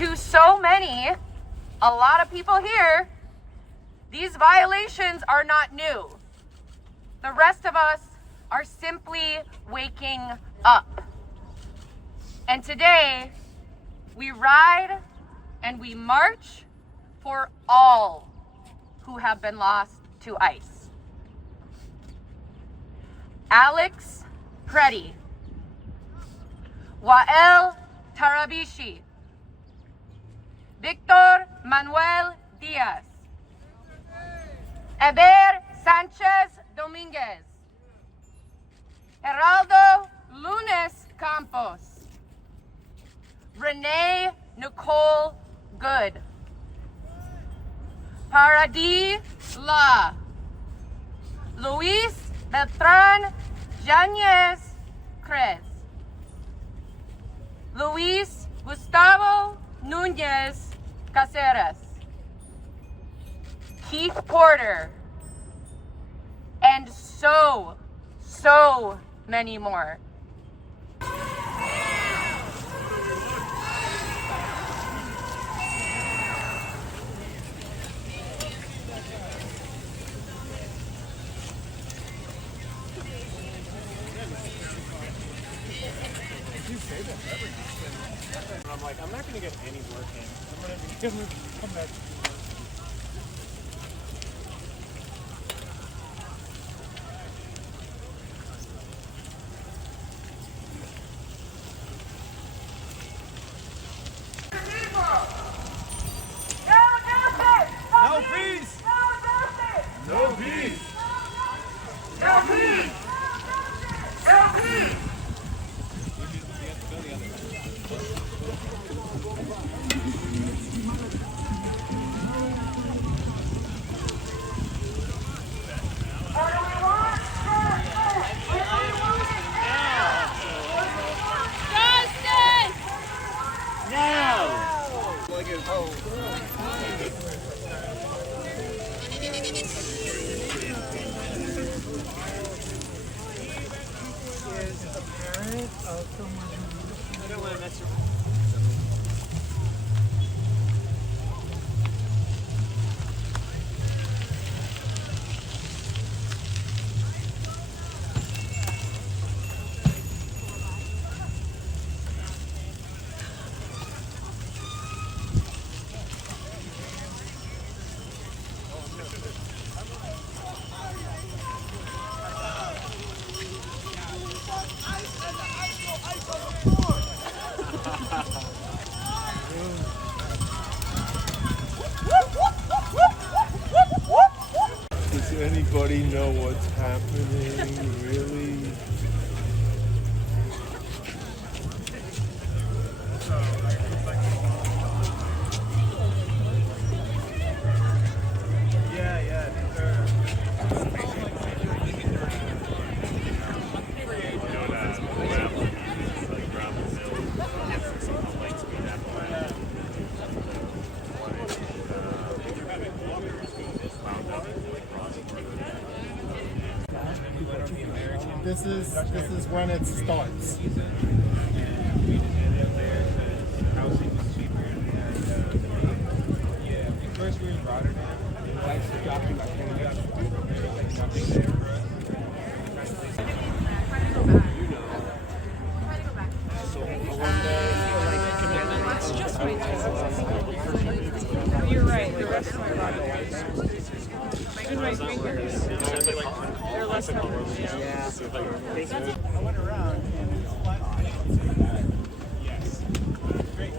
to so many, a lot of people here, these violations are not new. The rest of us are simply waking up. And today, we ride and we march for all who have been lost to ICE. Alex Pretti, Wael Tarabishi, Victor Manuel Diaz, Eber Sanchez Dominguez, Geraldo Lunes Campos, Renee Nicole Good, Paradis La, Luis Beltran Yanez Crez, Luis Gustavo Nunez Caceres, Keith Porter, and so many more. I'm like, I'm not going to get any work in. I'm going to come back. No peace! No peace! No peace! No peace! Does anybody know what's happening, really? This is when it starts. First we were in Rotterdam. You're right, the rest of my body. Even my fingers. They're less comfortable. Yeah. I went around and it's flat. Yes. Great.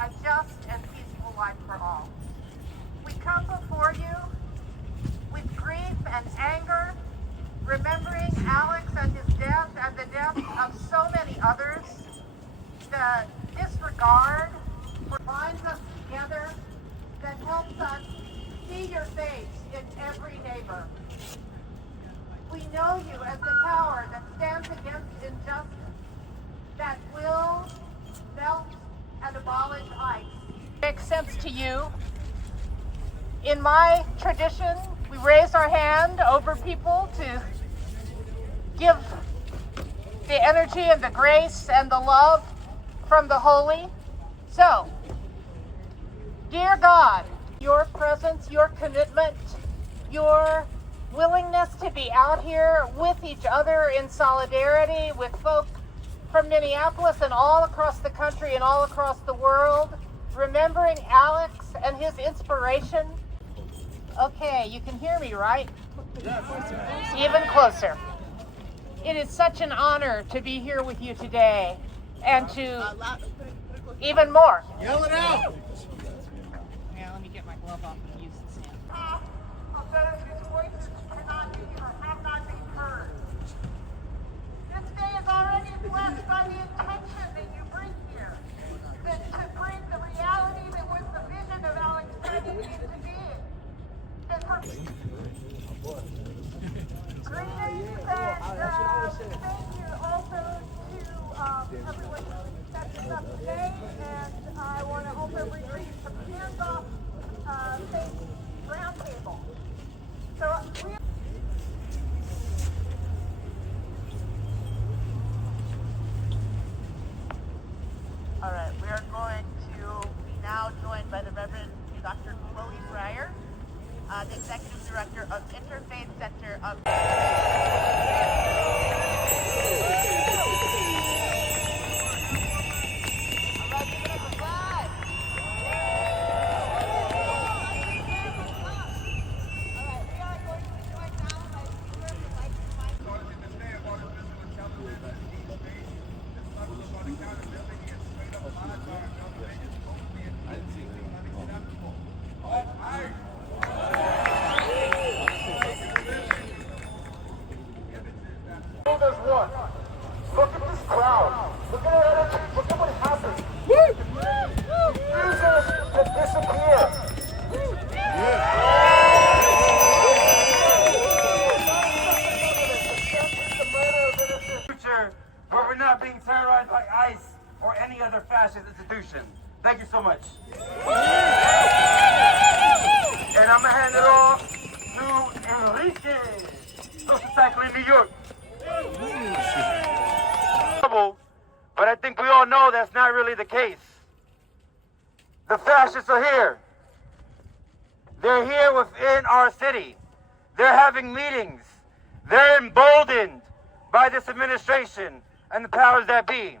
A just and peaceful life for all. We come before you with grief and anger, remembering Alex and his death and the death of so many others. The disregard binds us together, that helps us see your face in every neighbor. We know you as the power that stands against injustice, that will melt and abolish ICE. Makes sense to you? In my tradition, we raise our hand over people to give the energy and the grace and the love from the holy. So, dear God, your presence, your commitment, your willingness to be out here with each other in solidarity with folk from Minneapolis and all across the country and all across the world, remembering Alex and his inspiration. Okay, you can hear me, right? Even closer. It is such an honor to be here with you today and to even more. Yell it out! Yeah, let me get my glove off and use the stand. Of those whose voices cannot be or have not been heard. This day is already blessed by the intention that you bring here, to bring the reality that was the vision of Alex Pretti into being. And for greetings and thank you also to everyone who set this up today. And I want to also bring some hands-off faith roundtable. So we All right, we are going to be now joined by the Reverend Dr. Chloe Breyer, the Executive Director of Interfaith Center of... There's one. Look at this crowd. Look at the energy. Look at what happened. Users to disappear. Future where we're not being terrorized by ICE or any other fascist institution. Thank you so much. And I'm gonna hand it off to Enrique, Social Cycling New York. But I think we all know that's not really the case. The fascists are here. They're here within our city. They're having meetings. They're emboldened by this administration and the powers that be.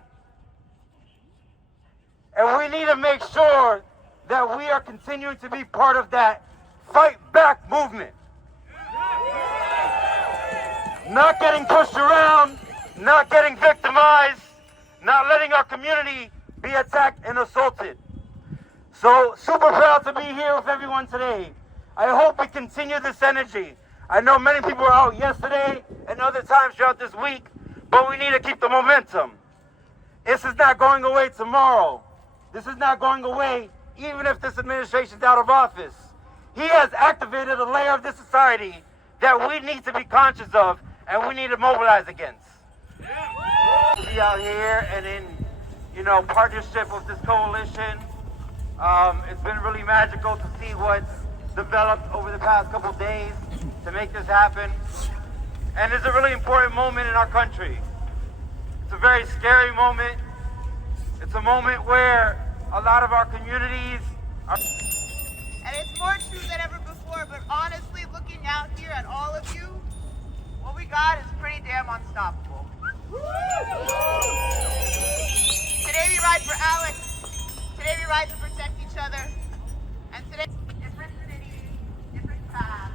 And we need to make sure that we are continuing to be part of that fight back movement. Not getting pushed around, not getting victimized, not letting our community be attacked and assaulted. So super proud to be here with everyone today. I hope we continue this energy. I know many people were out yesterday and other times throughout this week, but we need to keep the momentum. This is not going away tomorrow. This is not going away even if this administration is out of office. He has activated a layer of this society that we need to be conscious of and we need to mobilize against. Be out here and in, partnership with this coalition. It's been really magical to see what's developed over the past couple days to make this happen. And it's a really important moment in our country. It's a very scary moment. It's a moment where a lot of our communities are... And it's more true than ever before, but honestly, looking out here at all of you, what we got is pretty damn unstoppable. Today we ride for Alex. Today we ride to protect each other. And today, different cities, different paths.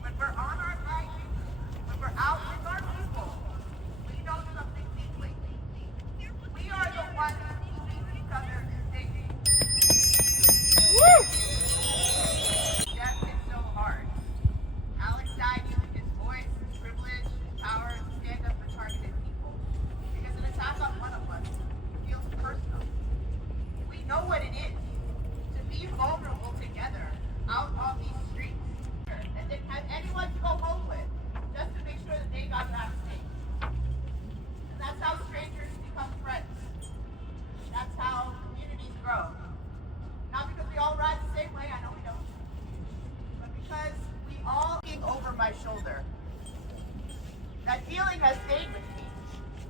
When we're on our bike, when we're out with our people, we know something deeply. We are the ones keeping each other safe. Death is so hard. Alex died using his voice, his privilege, his power to stand up for targeted people. Because an attack on one of us feels personal. We know out on these streets and didn't have anyone to go home with, just to make sure that they got back safe. And that's how strangers become friends. That's how communities grow. Not because we all ride the same way, I know we don't, but because we all looking over my shoulder. That feeling has stayed with me.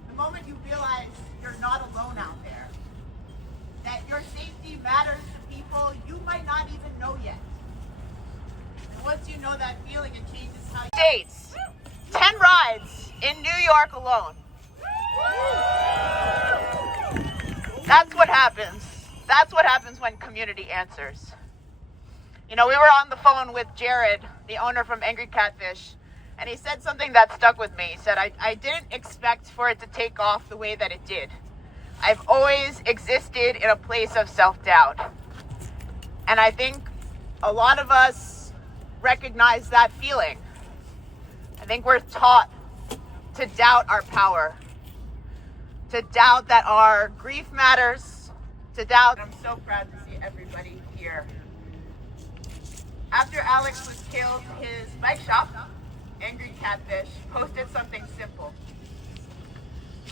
The moment you realize you're not alone out there, that your safety matters to people you might not even know yet. And once you know that feeling, it changes how you... States, 10 rides in New York alone. That's what happens. That's what happens when community answers. You know, we were on the phone with Jared, the owner from Angry Catfish, and he said something that stuck with me. He said, I didn't expect for it to take off the way that it did. I've always existed in a place of self-doubt. And I think a lot of us recognize that feeling. I think we're taught to doubt our power, to doubt that our grief matters, to doubt. I'm so proud to see everybody here. After Alex was killed, his bike shop, Angry Catfish, posted something simple.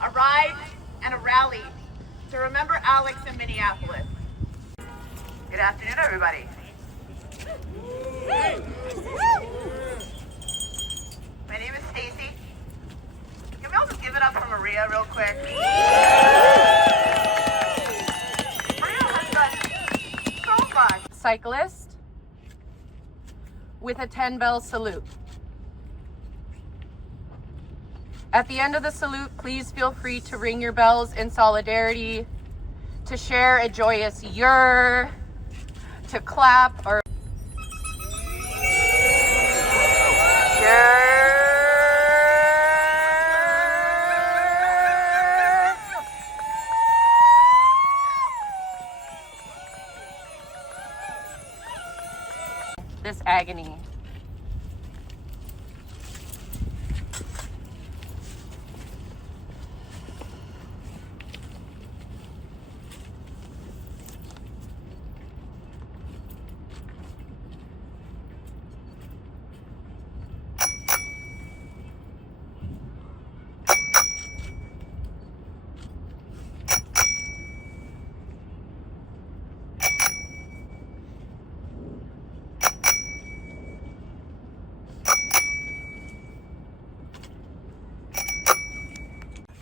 A ride and a rally to remember Alex in Minneapolis. Good afternoon, everybody. My name is Stacy. Can we all just give it up for Maria real quick? Maria has done so much. Cyclist with a 10-bell salute. At the end of the salute, please feel free to ring your bells in solidarity, to share a joyous "yer," to clap or this agony.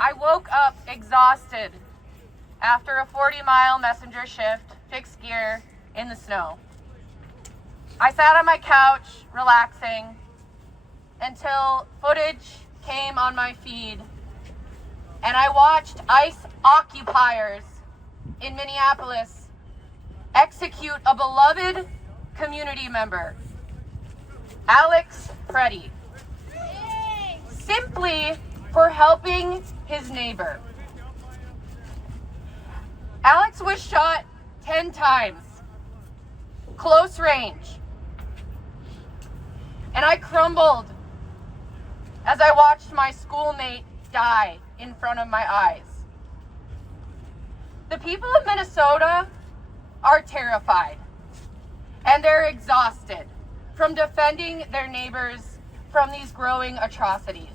I woke up exhausted after a 40-mile messenger shift, fixed gear, in the snow. I sat on my couch, relaxing, until footage came on my feed, and I watched ICE occupiers in Minneapolis execute a beloved community member, Alex Pretti, simply for helping his neighbor. Alex was shot 10 times, close range, and I crumbled as I watched my schoolmate die in front of my eyes. The people of Minnesota are terrified, and they're exhausted from defending their neighbors from these growing atrocities.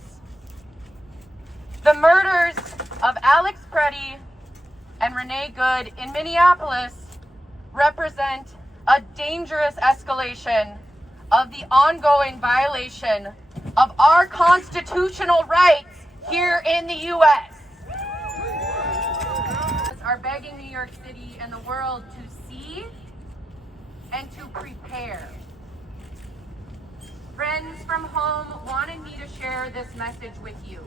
The murders of Alex Pretti and Renee Good in Minneapolis represent a dangerous escalation of the ongoing violation of our constitutional rights here in the U.S. Are begging New York City and the world to see and to prepare. Friends from home wanted me to share this message with you.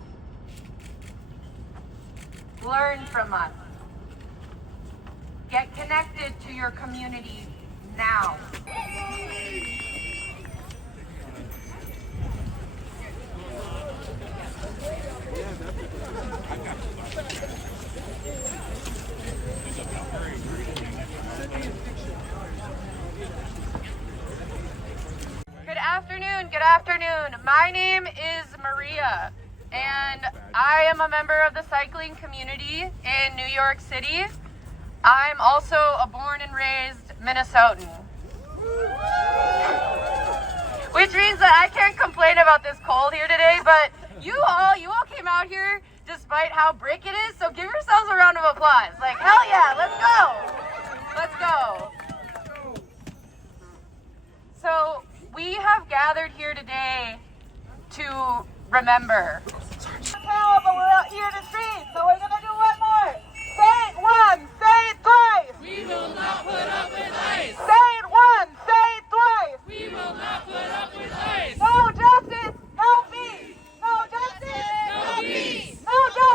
Learn from us. Get connected to your community now. Good afternoon. My name is Maria, and I am a member of the cycling community in New York City. I'm also a born and raised Minnesotan. which means that I can't complain about this cold here today, but you all came out here despite how brick it is, so give yourselves a round of applause. Like, hell yeah, let's go. Let's go. So we have gathered here today to remember. But we're out here in the streets, so we're gonna